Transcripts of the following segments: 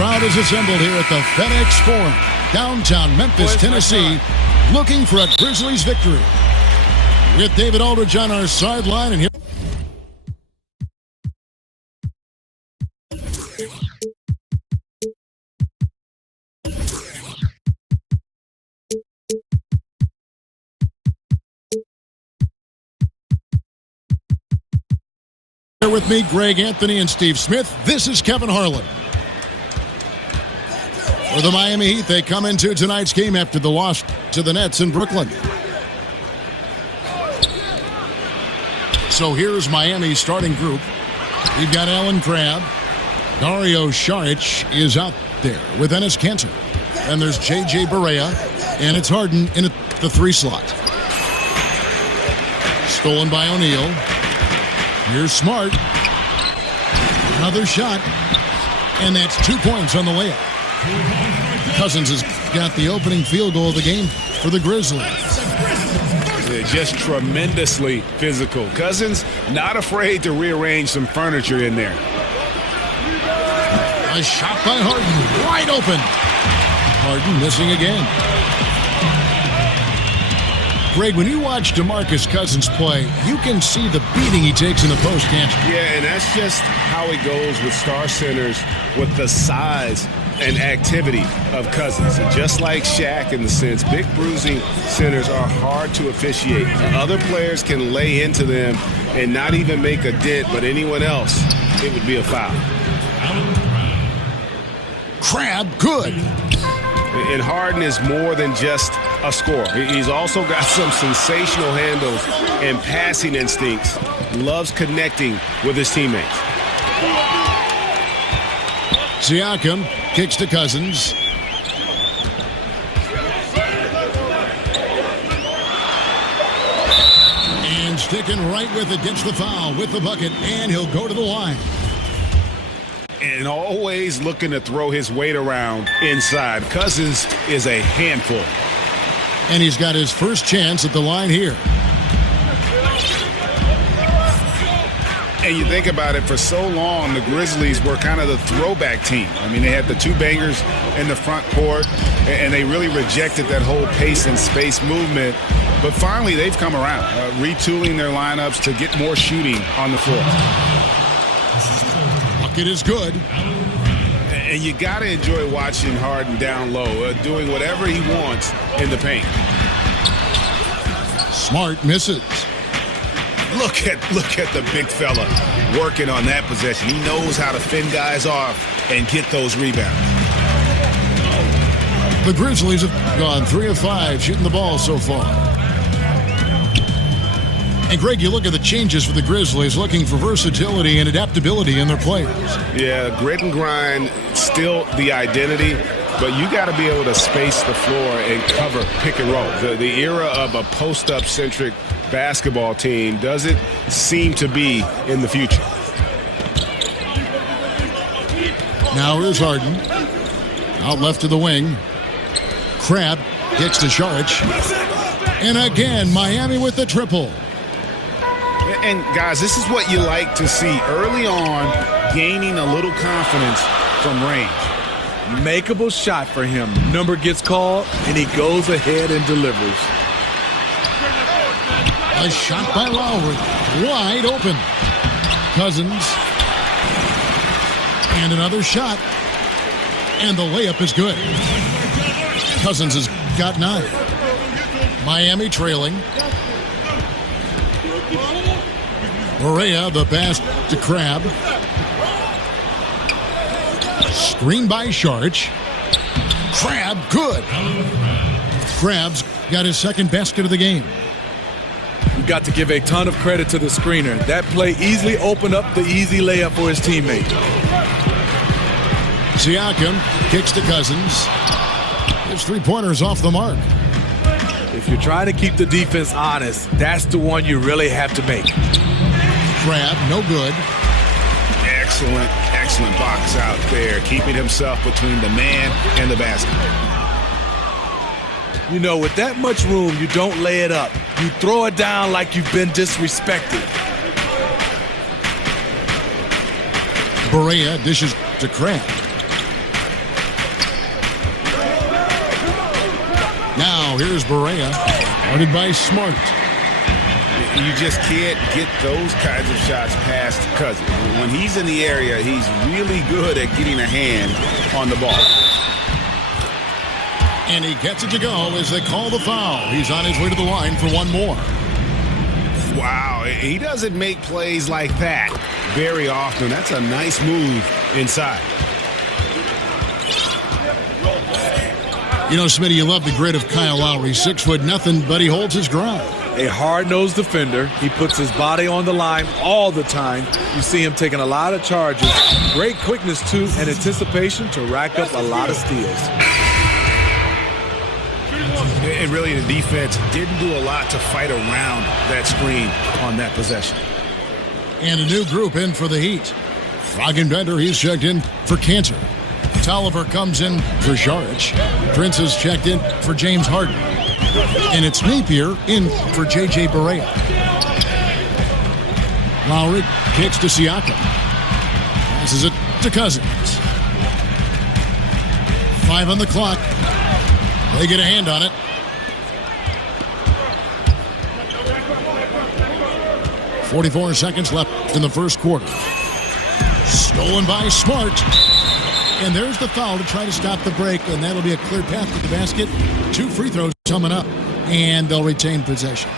crowd is assembled here at the FedEx Forum, downtown Memphis, Tennessee, looking for a Grizzlies victory. With David Aldridge on our sideline, and here with me, Greg Anthony and Steve Smith. This is Kevin Harlan. For the Miami Heat, they come into tonight's game after the loss to the Nets in Brooklyn. So here's Miami's starting group. We've got Allen Crabbe. Dario Saric is out there with Enes Kanter. And there's J.J. Barea. And it's Harden in the 3 slot. Stolen by O'Neal. Here's Smart. Another shot. And that's 2 points on the layup. Cousins has got the opening field goal of the game for the Grizzlies. They're just tremendously physical. Cousins not afraid to rearrange some furniture in there. A shot by Harden. Wide open. Harden missing again. Greg, when you watch DeMarcus Cousins play, you can see the beating he takes in the post, can't you? Yeah, and that's just how it goes with star centers, with the size and activity of Cousins. And just like Shaq in the sense, big bruising centers are hard to officiate. Other players can lay into them and not even make a dent, but anyone else, it would be a foul. Crabbe, good. And Harden is more than just a scorer. He's also got some sensational handles and passing instincts. Loves connecting with his teammates. Siakam kicks to Cousins. And sticking right with it, gets the foul with the bucket, and he'll go to the line. And always looking to throw his weight around inside. Cousins is a handful. And he's got his first chance at the line here. And you think about it, for so long, the Grizzlies were kind of the throwback team. I mean, they had the 2 bangers in the front court, and they really rejected that whole pace and space movement. But finally, they've come around, retooling their lineups to get more shooting on the floor. Bucket is good. And you got to enjoy watching Harden down low, doing whatever he wants in the paint. Smart misses. Look at the big fella working on that possession. He knows how to fend guys off and get those rebounds. The Grizzlies have gone 3 of 5 shooting the ball so far. And Greg, you look at the changes for the Grizzlies, looking for versatility and adaptability in their players. Yeah, grit and grind, still the identity, but you got to be able to space the floor and cover pick and roll. The era of a post-up centric basketball team doesn't seem to be in the future. Now here's Harden. Out left to the wing. Crabbe gets to Saric. And again, Miami with the triple. And guys, this is what you like to see early on, gaining a little confidence from range. Makeable shot for him. Number gets called, and he goes ahead and delivers. A shot by Lowry. Wide open. Cousins. And another shot. And the layup is good. Cousins has got 9. Miami trailing. Barea, the pass to Crabbe. Screen by Saric. Crabbe, good. Crabbe's got his second basket of the game. You've got to give a ton of credit to the screener. That play easily opened up the easy layup for his teammate. Siakam kicks to Cousins. His 3-pointers off the mark. If you're trying to keep the defense honest, that's the one you really have to make. Crabbe, no good. Excellent box out there, keeping himself between the man and the basket. You know, with that much room, you don't lay it up. You throw it down like you've been disrespected. Barea dishes to Crabbe. Now here's Barea, guarded by Smart. You just can't get those kinds of shots past Cousins. When he's in the area, he's really good at getting a hand on the ball. And he gets it to go as they call the foul. He's on his way to the line for one more. Wow, he doesn't make plays like that very often. That's a nice move inside. You know, Smitty, you love the grit of Kyle Lowry. 6'0", but he holds his ground. A hard-nosed defender. He puts his body on the line all the time. You see him taking a lot of charges. Great quickness, too, and anticipation to rack up a lot of steals. And really, the defense didn't do a lot to fight around that screen on that possession. And a new group in for the Heat. Froggenbender, he's checked in for Cantor. Tolliver comes in for Žarić. Prince is checked in for James Harden. And it's Napier in for J.J. Barea. Lowry kicks to Siakam. Passes it to Cousins. 5 on the clock. They get a hand on it. .44 seconds left in the first quarter. Stolen by Smart. And there's the foul to try to stop the break, and that'll be a clear path to the basket. 2 free throws coming up, and they'll retain possession.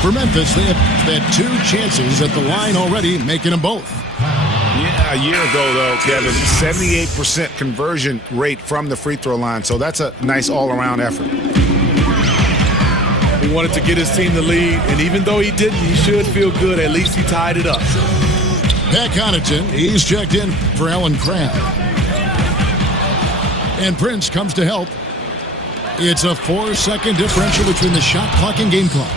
For Memphis, they have had 2 chances at the line already, making them both. Yeah, a year ago, though, Kevin, 78% conversion rate from the free throw line, so that's a nice all-around effort. He wanted to get his team the lead, and even though he didn't, he should feel good. At least he tied it up. Pat Connaughton, he's checked in for Allen Crabbe. And Prince comes to help. It's a 4-second differential between the shot clock and game clock.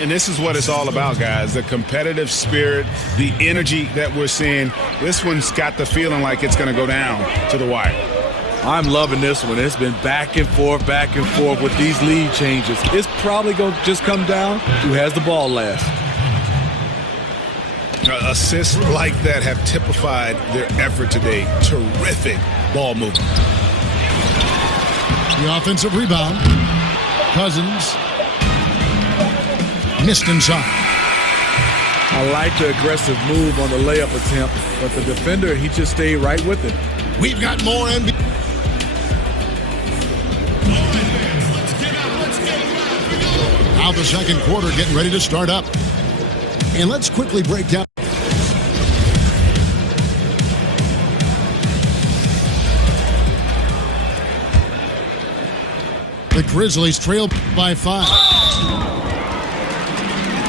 And this is what it's all about, guys. The competitive spirit, the energy that we're seeing. This one's got the feeling like it's going to go down to the wire. I'm loving this one. It's been back and forth with these lead changes. It's probably going to just come down who has the ball last. Assists like that have typified their effort today. Terrific ball movement. The offensive rebound. Cousins missed inside. I like the aggressive move on the layup attempt, but the defender, he just stayed right with it. We've got more NBA. Now the second quarter getting ready to start up. And let's quickly break down. The Grizzlies trail by 5.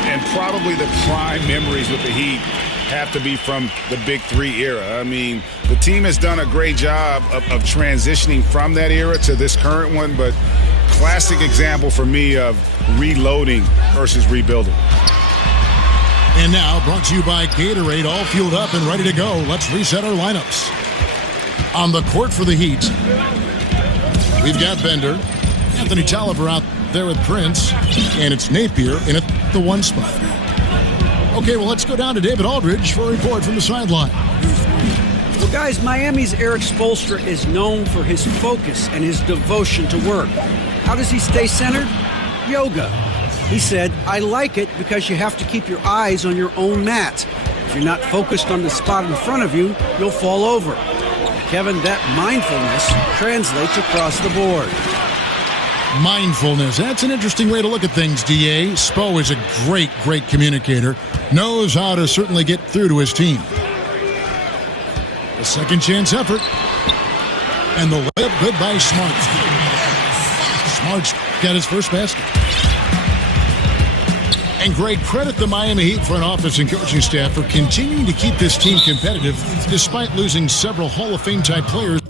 And probably the prime memories with the Heat have to be from the Big Three era. I mean, the team has done a great job of transitioning from that era to this current one, but classic example for me of reloading versus rebuilding. And now, brought to you by Gatorade, all fueled up and ready to go. Let's reset our lineups. On the court for the Heat, we've got Bender, Anthony Tolliver out there with Prince, and it's Napier in at the 1 spot. Okay, well, let's go down to David Aldridge for a report from the sideline. Well, guys, Miami's Eric Spoelstra is known for his focus and his devotion to work. How does he stay centered? Yoga. He said, I like it because you have to keep your eyes on your own mat. If you're not focused on the spot in front of you, you'll fall over. Kevin, that mindfulness translates across the board. Mindfulness. That's an interesting way to look at things, D.A. Spo is a great, great communicator. Knows how to certainly get through to his team. A second chance effort. And the layup good by Smart. Smart's got his first basket. And great credit the Miami Heat front office and coaching staff for continuing to keep this team competitive despite losing several Hall of Fame type players.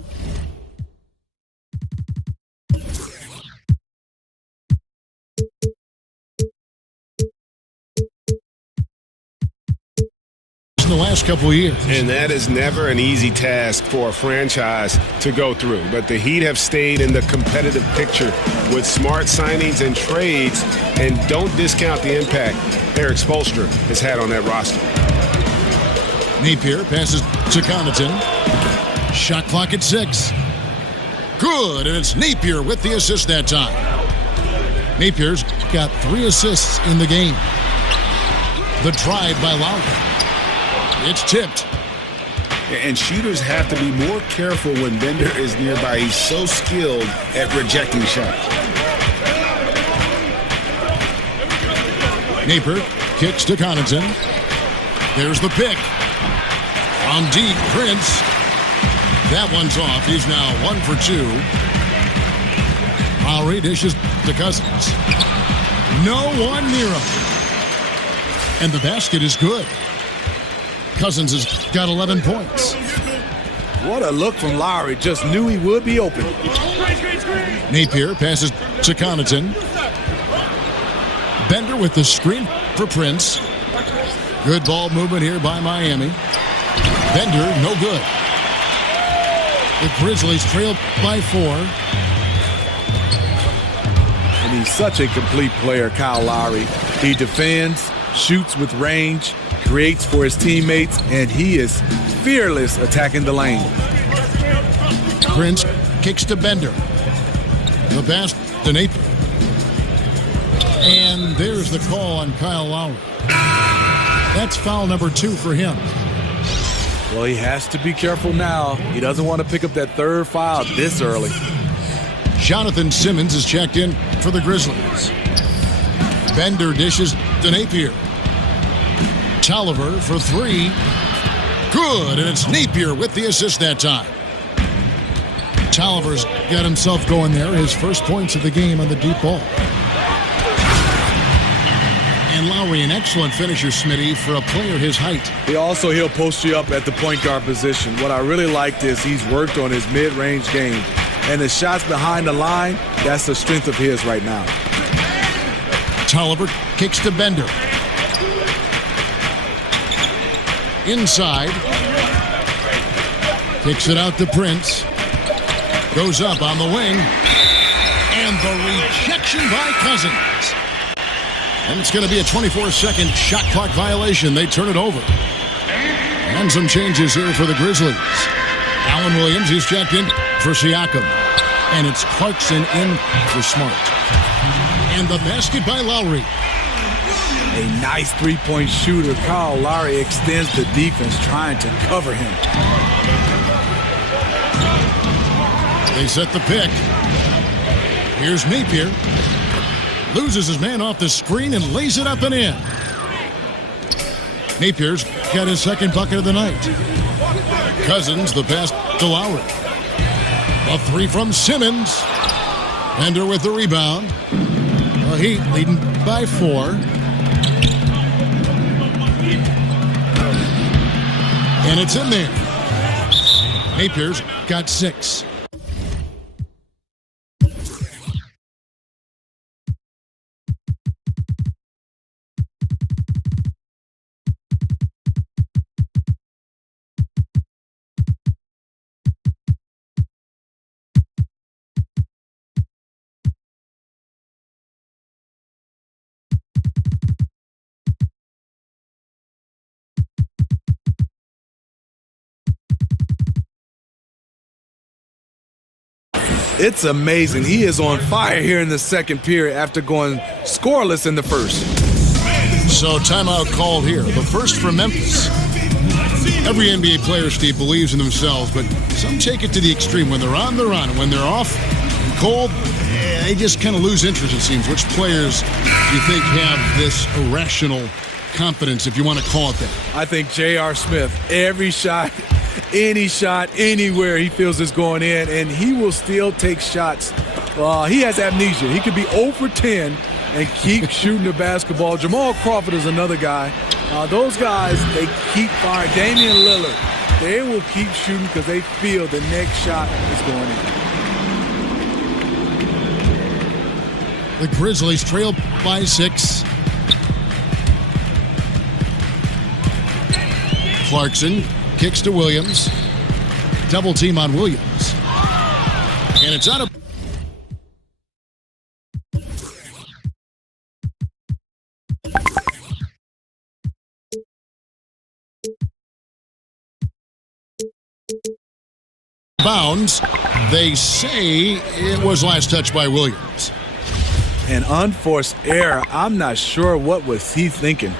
The last couple of years. And that is never an easy task for a franchise to go through. But the Heat have stayed in the competitive picture with smart signings and trades, and don't discount the impact Eric Spoelstra has had on that roster. Napier passes to Connaughton. Shot clock at 6. Good, and it's Napier with the assist that time. Napier's got 3 assists in the game. The drive by Lowry. It's tipped. And shooters have to be more careful when Bender is nearby. He's so skilled at rejecting shots. Napier kicks to Connaughton. There's the pick. On deep, Prince. That one's off. He's now 1 for 2. Lowry dishes to Cousins. No one near him. And the basket is good. Cousins has got 11 points. What a look from Lowry. Just knew he would be open. Napier passes to Connaughton. Bender with the screen for Prince. Good ball movement here by Miami. Bender, no good. The Grizzlies trail by 4. And he's such a complete player, Kyle Lowry. He defends, shoots with range, creates for his teammates, and he is fearless attacking the lane. Prince kicks to Bender. The pass to Napier. And there's the call on Kyle Lowry. That's foul number 2 for him. Well, he has to be careful now. He doesn't want to pick up that 3rd foul this early. Jonathan Simmons is checked in for the Grizzlies. Bender dishes to Napier. Tolliver for 3. Good, and it's Napier with the assist that time. Tolliver's got himself going there. His first points of the game on the deep ball. And Lowry, an excellent finisher, Smitty, for a player his height. He'll post you up at the point guard position. What I really liked is he's worked on his mid-range game. And the shots behind the line, that's the strength of his right now. Tolliver kicks to Bender. Inside. Kicks it out to Prince. Goes up on the wing. And the rejection by Cousins. And it's going to be a 24-second shot clock violation. They turn it over. And some changes here for the Grizzlies. Allen Williams, he's checked in for Siakam. And it's Clarkson in for Smart. And the basket by Lowry. A nice three-point shooter. Kyle Lowry extends the defense trying to cover him. They set the pick. Here's Napier. Loses his man off the screen and lays it up and in. Napier's got his second bucket of the night. Cousins, the pass to Lowry. A 3 from Simmons. Bender with the rebound. The Heat leading by 4. And it's in there. Napier's got 6. It's amazing. He is on fire here in the second period after going scoreless in the first. So timeout called here. The first for Memphis. Every NBA player, Steve, believes in themselves, but some take it to the extreme. When they're on, they're on. And when they're off, cold, they just kind of lose interest, it seems. Which players do you think have this irrational confidence, if you want to call it that? I think J.R. Smith, every shot, any shot, anywhere he feels is going in, and he will still take shots. He has amnesia. He could be 0 for 10 and keep shooting the basketball. Jamal Crawford is another guy. Those guys, they keep firing. Damian Lillard, they will keep shooting because they feel the next shot is going in. The Grizzlies trail by 6. Clarkson kicks to Williams. Double team on Williams. And it's out of bounds. They say it was last touched by Williams. An unforced error. I'm not sure what was he thinking.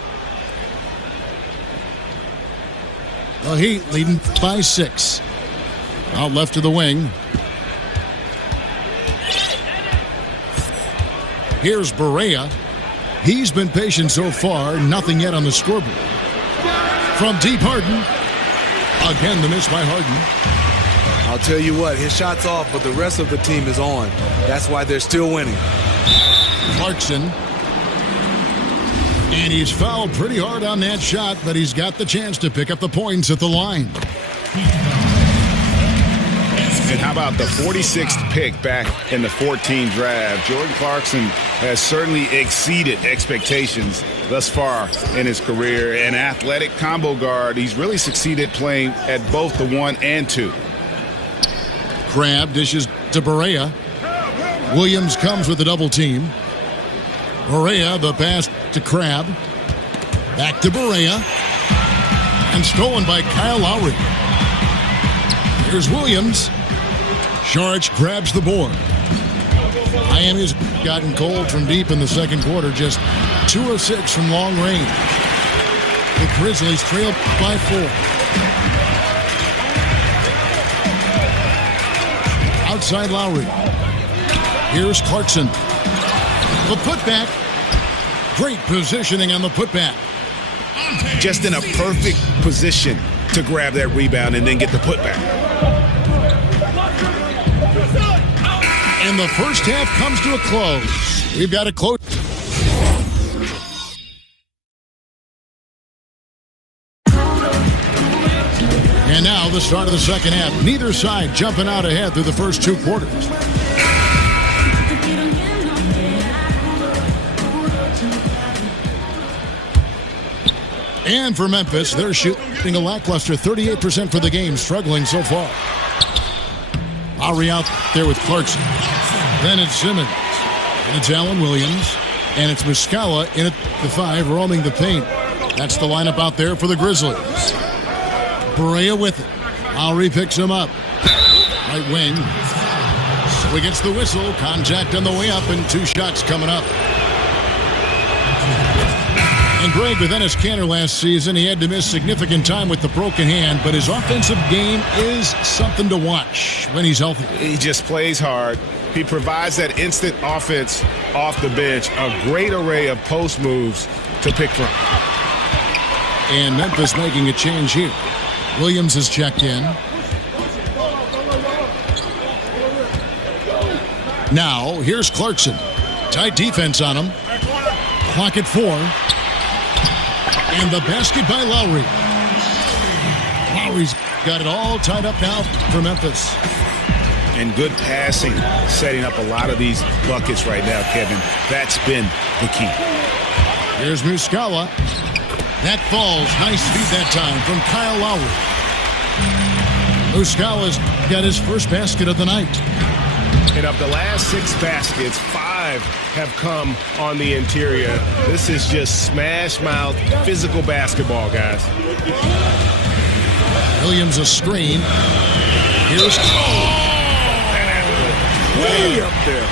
The Heat leading by 6. Out left to the wing. Here's Barea. He's been patient so far. Nothing yet on the scoreboard. From deep, Harden. Again, the miss by Harden. I'll tell you what, his shot's off, but the rest of the team is on. That's why they're still winning. Clarkson. And he's fouled pretty hard on that shot, but he's got the chance to pick up the points at the line. And how about the 46th pick back in the 14 draft? Jordan Clarkson has certainly exceeded expectations thus far in his career. An athletic combo guard, he's really succeeded playing at both the 1 and 2. Crab dishes to Barea. Williams comes with a double team. Barea, the pass to Crab. Back to Barea. And stolen by Kyle Lowry. Here's Williams. Saric grabs the board. Miami's gotten cold from deep in the second quarter. Just 2 of 6 from long range. The Grizzlies trail by 4. Outside Lowry. Here's Clarkson. The putback. Great positioning on the putback. Just in a perfect position to grab that rebound and then get the putback. And the first half comes to a close. We've got a close. And now the start of the second half. Neither side jumping out ahead through the first 2 quarters. And for Memphis, they're shooting a lackluster 38% for the game, struggling so far. Lowry out there with Clarkson. Then it's Simmons. And it's Allen Williams. And it's Muscala in at the 5, roaming the paint. That's the lineup out there for the Grizzlies. Barea with it. Lowry picks him up. Right wing. So he gets the whistle. Contact on the way up and 2 shots coming up. And Greg, with Enes Kanter last season, he had to miss significant time with the broken hand, but his offensive game is something to watch when he's healthy. He just plays hard. He provides that instant offense off the bench, a great array of post moves to pick from. And Memphis making a change here. Williams is checked in. Now, here's Clarkson. Tight defense on him. Clock at 4. And the basket by Lowry. Lowry's got it all tied up now for Memphis. And good passing, setting up a lot of these buckets right now, Kevin. That's been the key. Here's Muscala. That falls. Nice feed that time from Kyle Lowry. Muscala's got his first basket of the night. And of the last 6 baskets, 5 have come on the interior. This is just smash mouth, physical basketball, guys. Williams a screen. Here's Way up there.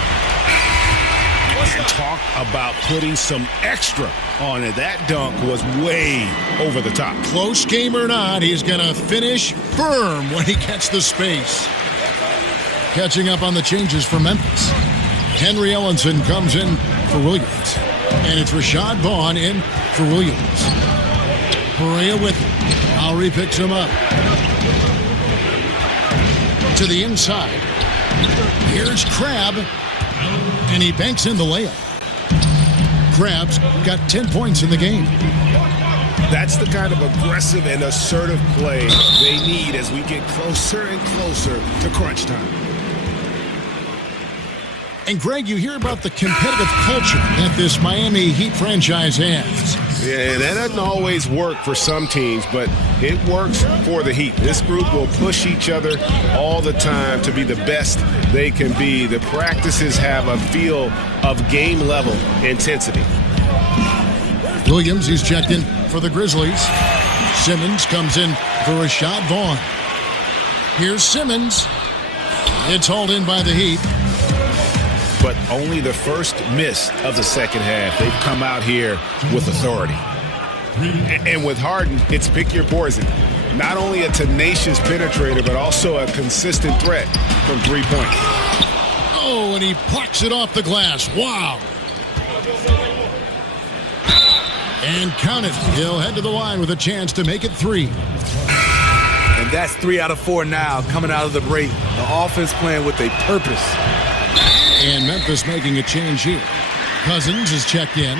And talk about putting some extra on it. That dunk was way over the top. close game or not, he's going to finish firm when he gets the space. Catching up on the changes for Memphis. Henry Ellenson comes in for Williams. And it's Rashad Vaughn in for Williams. Barea with him. Lowry picks him up. To the inside. Here's Crab. And he banks in the layup. Crab's got 10 points in the game. That's the kind of aggressive and assertive play they need as we get closer and closer to crunch time. And Greg, you hear about the competitive culture that this Miami Heat franchise has. Yeah, that doesn't always work for some teams, but it works for the Heat. This group will push each other all the time to be the best they can be. The practices have a feel of game-level intensity. Williams, he's checked in for the Grizzlies. Simmons comes in for Rashad Vaughn. Here's Simmons. It's hauled in by the Heat. But only the first miss of the second half. They've come out here with authority. And with Harden, it's pick your poison. Not only a tenacious penetrator, but also a consistent threat from three-point. Oh, and he plucks it off the glass. Wow. And count it. He'll head to the line with a chance to make it 3. And that's 3 out of 4 now coming out of the break. The offense playing with a purpose. And Memphis making a change here. Cousins is checked in.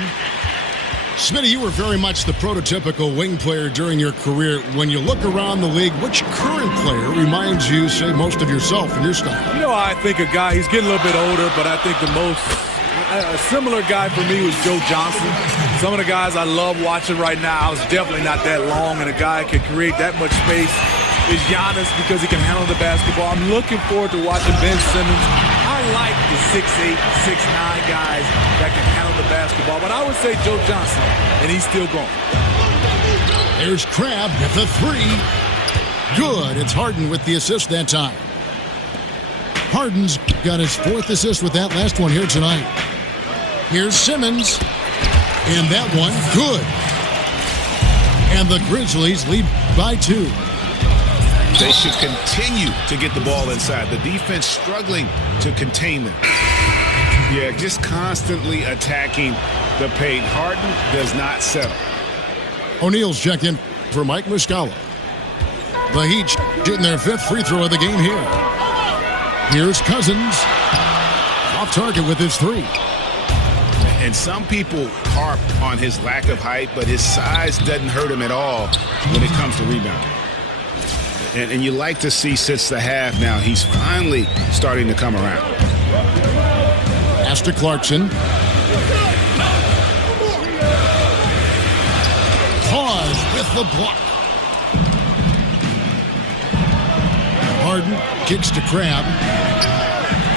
Smitty, you were very much the prototypical wing player during your career. When you look around the league, which current player reminds you, say, most of yourself and your style? You know, I think a guy, he's getting a little bit older, but I think a similar guy for me was Joe Johnson. Some of the guys I love watching right now is definitely not that long, and a guy can create that much space is Giannis because he can handle the basketball. I'm looking forward to watching Ben Simmons. I like the 6'8", 6'9" guys that can handle the basketball, but I would say Joe Johnson, and he's still going. There's Crabbe with the 3. Good. It's Harden with the assist that time. Harden's got his 4th assist with that last one here tonight. Here's Simmons. And that one, good. And the Grizzlies lead by 2. They should continue to get the ball inside. The defense struggling to contain them. Yeah, just constantly attacking the paint. Harden does not settle. O'Neal's checked in for Mike Muscala. The Heat getting their 5th free throw of the game here. Here's Cousins. Off target with his 3. And some people harp on his lack of height, but his size doesn't hurt him at all when it comes to rebounding. And you like to see since the half now, he's finally starting to come around. Pass to Clarkson. Pause with the block. Harden kicks to Crabbe.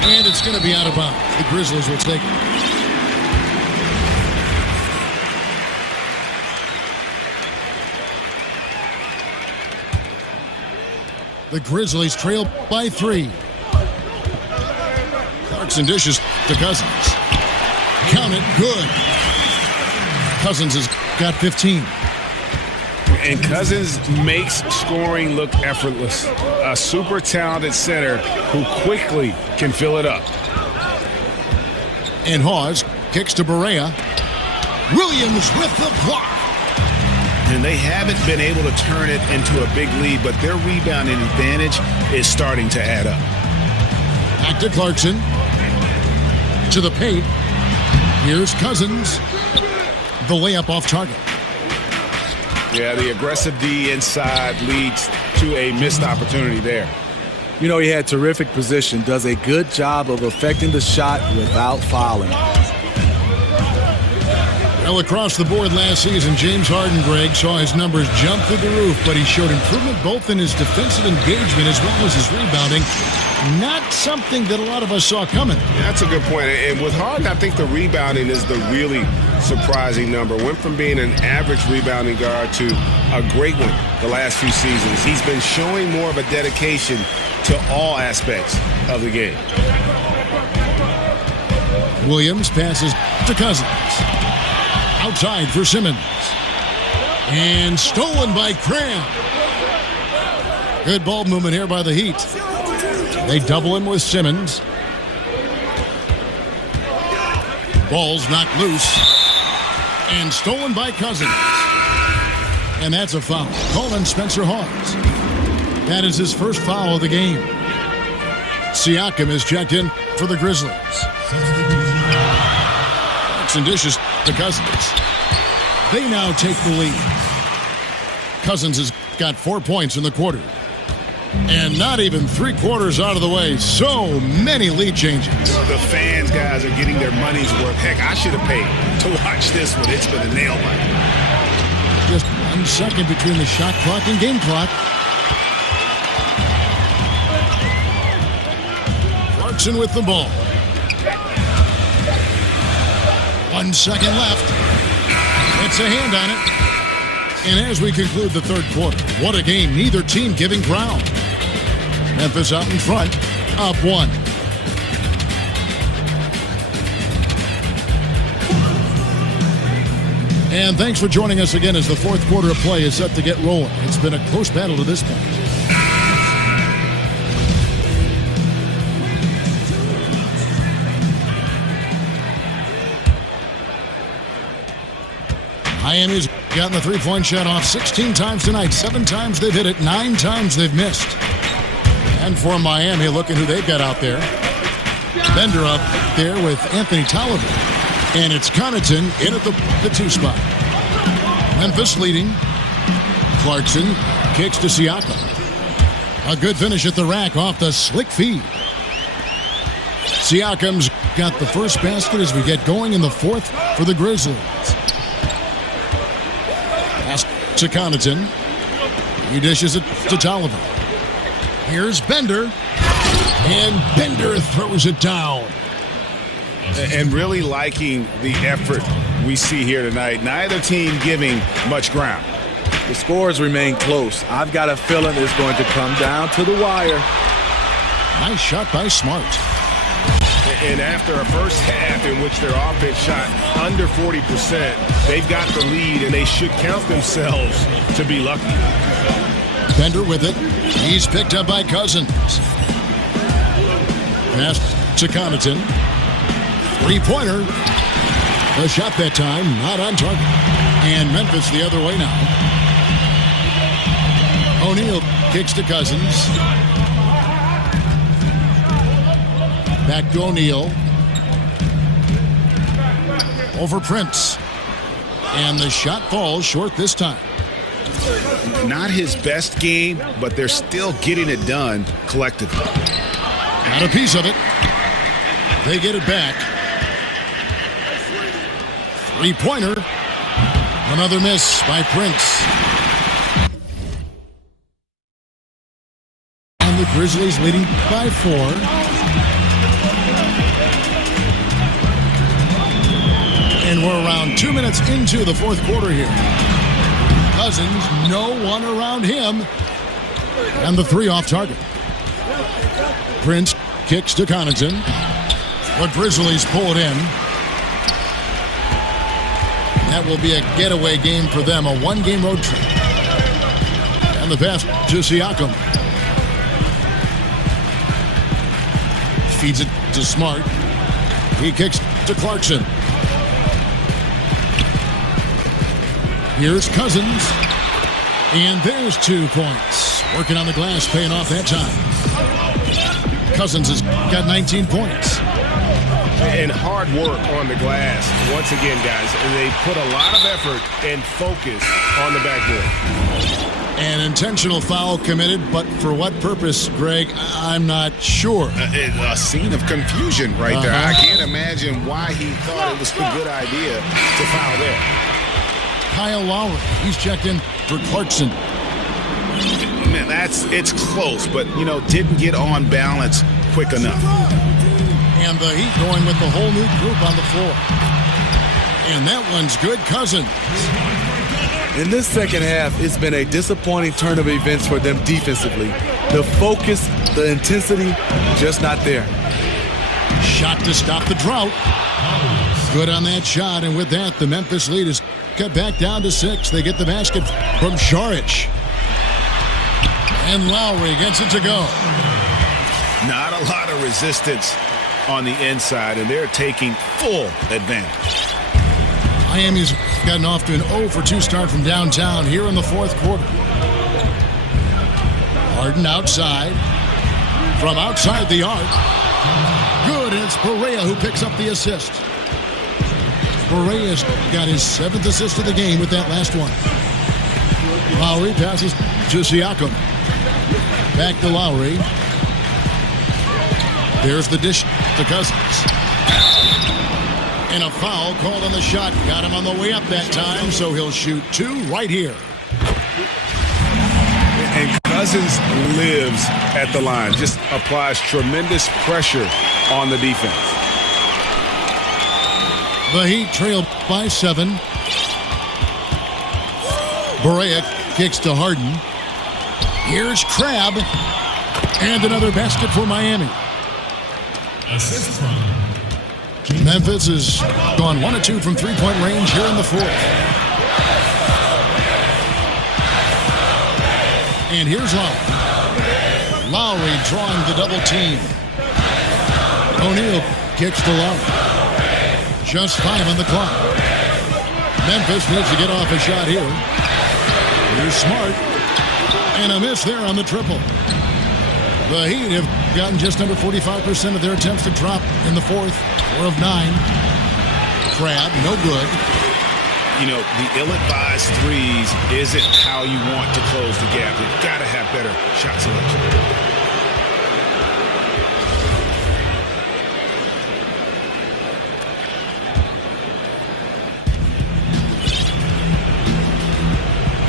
And it's going to be out of bounds. The Grizzlies will take it. The Grizzlies trail by 3. Clarkson dishes to Cousins. Count it, good. Cousins has got 15. And Cousins makes scoring look effortless. A super talented center who quickly can fill it up. And Hawes kicks to Barea. Williams with the block. And they haven't been able to turn it into a big lead, but their rebounding advantage is starting to add up. Back to Clarkson. To the paint. Here's Cousins. The layup off target. Yeah, the aggressive D inside leads to a missed opportunity there. You know, he had terrific position, does a good job of affecting the shot without fouling. Well, across the board last season, James Harden, Greg, saw his numbers jump through the roof, but he showed improvement both in his defensive engagement as well as his rebounding. Not something that a lot of us saw coming. Yeah, that's a good point. And with Harden, I think the rebounding is the really surprising number. Went from being an average rebounding guard to a great one the last few seasons. He's been showing more of a dedication to all aspects of the game. Williams passes to Cousins. Outside for Simmons. And stolen by Crabbe. Good ball movement here by the Heat. They double him with Simmons. Ball's knocked loose. And stolen by Cousins. And that's a foul. Colin Spencer Hawes. That is his first foul of the game. Siakam is checked in for the Grizzlies. And dishes to Cousins. They now take the lead. Cousins has got 4 points in the quarter. And not even 3 quarters out of the way. So many lead changes. The fans, guys, are getting their money's worth. Heck, I should have paid to watch this one. It's been a nail biter. Just 1 second between the shot clock and game clock. Clarkson with the ball. 1 second left. It's a hand on it. And as we conclude the third quarter, what a game. Neither team giving ground. Memphis out in front, up 1. And thanks for joining us again as the fourth quarter of play is set to get rolling. It's been a close battle to this point. Miami's gotten the three-point shot off 16 times tonight. 7 times they've hit it, 9 times they've missed. And for Miami, look at who they've got out there. Bender up there with Anthony Tolliver. And it's Connaughton in at the 2 spot. Memphis leading. Clarkson kicks to Siakam. A good finish at the rack off the slick feed. Siakam's got the first basket as we get going in the fourth for the Grizzlies. Pass to Connaughton. He dishes it to Tolliver. Here's Bender. And Bender throws it down. And really liking the effort we see here tonight. Neither team giving much ground. The scores remain close. I've got a feeling it's going to come down to the wire. Nice shot by Smart. And after a first half in which their offense shot under 40%, they've got the lead, and they should count themselves to be lucky. Bender with it. He's picked up by Cousins. Pass to Connaughton. Three-pointer. A shot that time, not on target. And Memphis the other way now. O'Neal kicks to Cousins. Back to O'Neal. Over Prince. And the shot falls short this time. Not his best game, but they're still getting it done collectively. Got a piece of it. They get it back. Three-pointer. Another miss by Prince. And the Grizzlies leading by 4. And we're around 2 minutes into the fourth quarter here. Cousins, no one around him. And the 3 off target. Prince kicks to Connaughton. The Grizzlies pull it in. That will be a getaway game for them, a 1-game road trip. And the pass to Siakam. Feeds it to Smart. He kicks to Clarkson. Here's Cousins. And there's 2 points. Working on the glass, paying off that time. Cousins has got 19 points. And hard work on the glass. Once again, guys, they put a lot of effort and focus on the backboard. An intentional foul committed, but for what purpose, Greg, I'm not sure. A scene of confusion right there. I can't imagine why he thought it was a good idea to foul there. Kyle Lowry, he's checked in for Clarkson. Man, it's close, but, didn't get on balance quick enough. And the Heat going with the whole new group on the floor. And that one's good. Cousins. In this second half, it's been a disappointing turn of events for them defensively. The focus, the intensity, just not there. Shot to stop the drought. Good on that shot, and with that, the Memphis lead is cut back down to 6. They get the basket from Šarić. And Lowry gets it to go. Not a lot of resistance on the inside, and they're taking full advantage. Miami's gotten off to an 0-for-2 start from downtown here in the fourth quarter. Harden outside. From outside the arc. Good, and it's Barea who picks up the assist. Barea's got his 7th assist of the game with that last one. Lowry passes to Siakam. Back to Lowry. There's the dish to Cousins. And a foul called on the shot. Got him on the way up that time, so he'll shoot 2 right here. And Cousins lives at the line. Just applies tremendous pressure on the defense. The Heat trail by 7. Barea kicks to Harden. Here's Crabbe. And another basket for Miami. Memphis has gone 1 of 2 from three-point range here in the fourth. And here's Lowry. Lowry drawing the double team. O'Neal kicks to Lowry. Just 5 on the clock. Memphis needs to get off a shot here. Here's Smart. And a miss there on the triple. The Heat have gotten just under 45% of their attempts to drop in the fourth. 4 of 9. Crab, no good. You know, the ill-advised threes isn't how you want to close the gap. You've got to have better shot selection.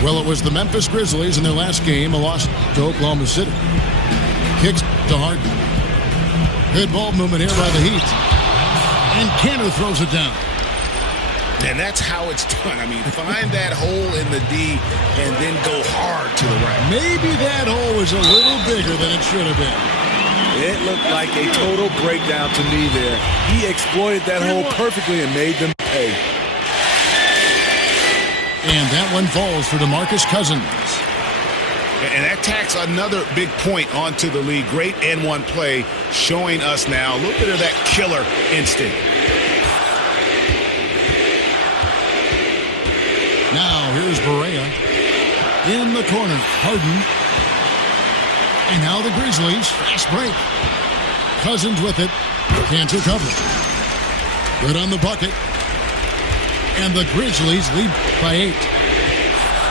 Well, it was the Memphis Grizzlies in their last game, a loss to Oklahoma City. Kicks to Harden. Good ball movement here by the Heat. And Cantor throws it down. And that's how it's done. I mean, find that hole in the D and then go hard to the right. Maybe that hole was a little bigger than it should have been. It looked like a total breakdown to me there. He exploited that hole perfectly and made them pay. And that one falls for DeMarcus Cousins. And that tacks another big point onto the league. Great N1 play showing us now a little bit of that killer instinct. Now here's Barea in the corner. Harden. And now the Grizzlies. Fast break. Cousins with it. Can't recover. Good on the bucket. And the Grizzlies lead by 8.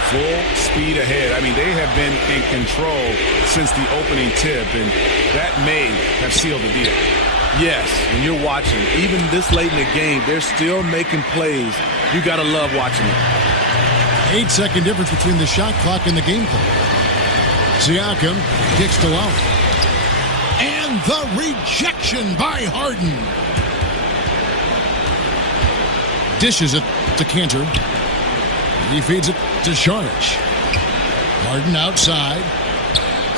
Full speed ahead. I mean, they have been in control since the opening tip, and that may have sealed the deal. Yes, and you're watching. Even this late in the game, they're still making plays. You got to love watching it. 8-second difference between the shot clock and the game clock. Siakam kicks to Lowry. And the rejection by Harden. Dishes it to Cantor. He feeds it to Saric. Harden outside.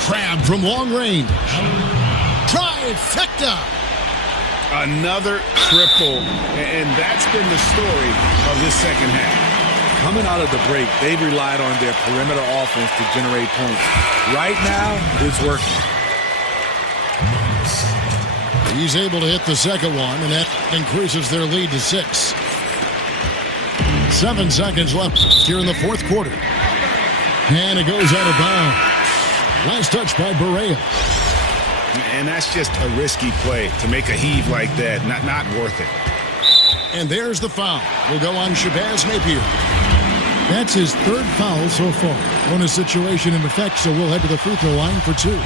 Crab from long range. Trifecta. Another triple, and that's been the story of this second half. Coming out of the break, they've relied on their perimeter offense to generate points. Right now, it's working. He's able to hit the second one, and that increases their lead to 6. 7 seconds left here in the fourth quarter. And it goes out of bounds. Last touch by Barea. And that's just a risky play to make a heave like that. Not worth it. And there's the foul. Will go on Shabazz Napier. That's his third foul so far. Bonus situation in effect, so we'll head to the free throw line for 2.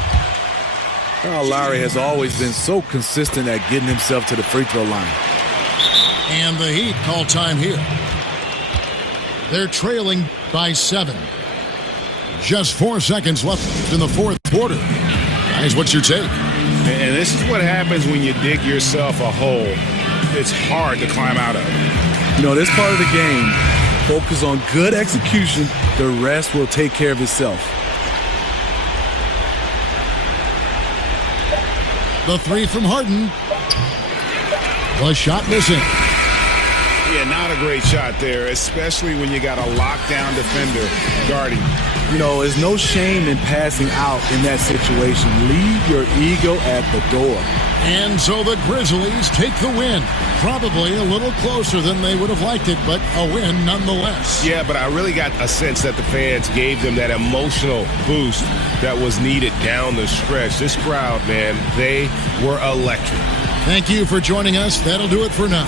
Kyle Lowry has always been so consistent at getting himself to the free throw line. And the Heat call time here. They're trailing by 7. Just 4 seconds left in the fourth quarter. Guys, what's your take? And this is what happens when you dig yourself a hole. It's hard to climb out of. You know, this part of the game, focus on good execution. The rest will take care of itself. The 3 from Harden. The shot missing. Yeah, not a great shot there, especially when you got a lockdown defender guarding. You know, there's no shame in passing out in that situation. Leave your ego at the door. And so the Grizzlies take the win. Probably a little closer than they would have liked it, but a win nonetheless. Yeah, but I really got a sense that the fans gave them that emotional boost that was needed down the stretch. This crowd, man, they were electric. Thank you for joining us. That'll do it for now.